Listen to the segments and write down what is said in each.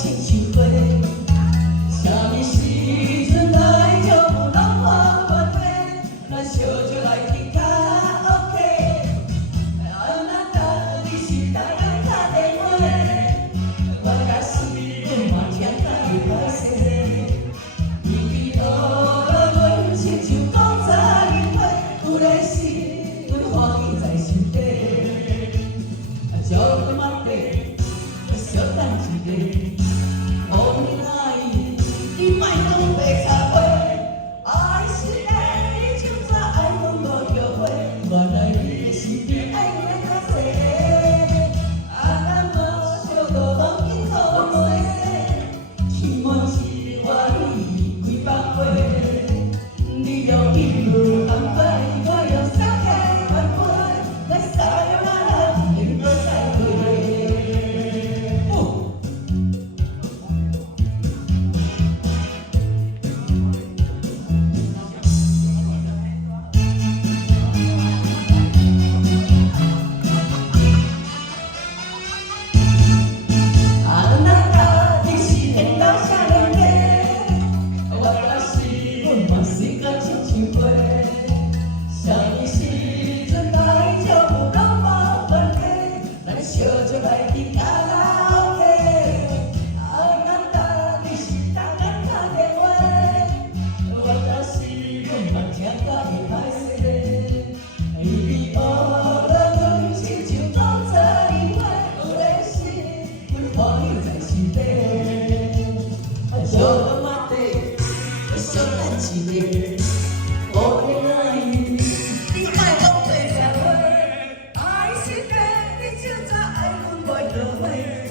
亲像花，啥物时阵来就有拢无关系，咱烧酒来听卡拉 OK。咱家己是大家打电话，我甲水阮嘛听甲会歹势。伊学了阮亲像讲早年话，有个时阮欢喜在心底，就这么地。 小等一下，无奈你莫讲白插话，爱是爱你就早爱阮无后悔，原来你是比爱我较多。咱嘛小路往紧靠落，希望是我你几百回，你用一路安排，我用三个安排，来撒有那人永不再回。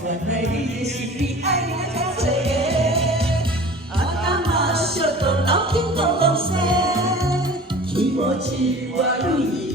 原来你是比爱我较多，咱嘛小到老紧讲东西，希望是我如意。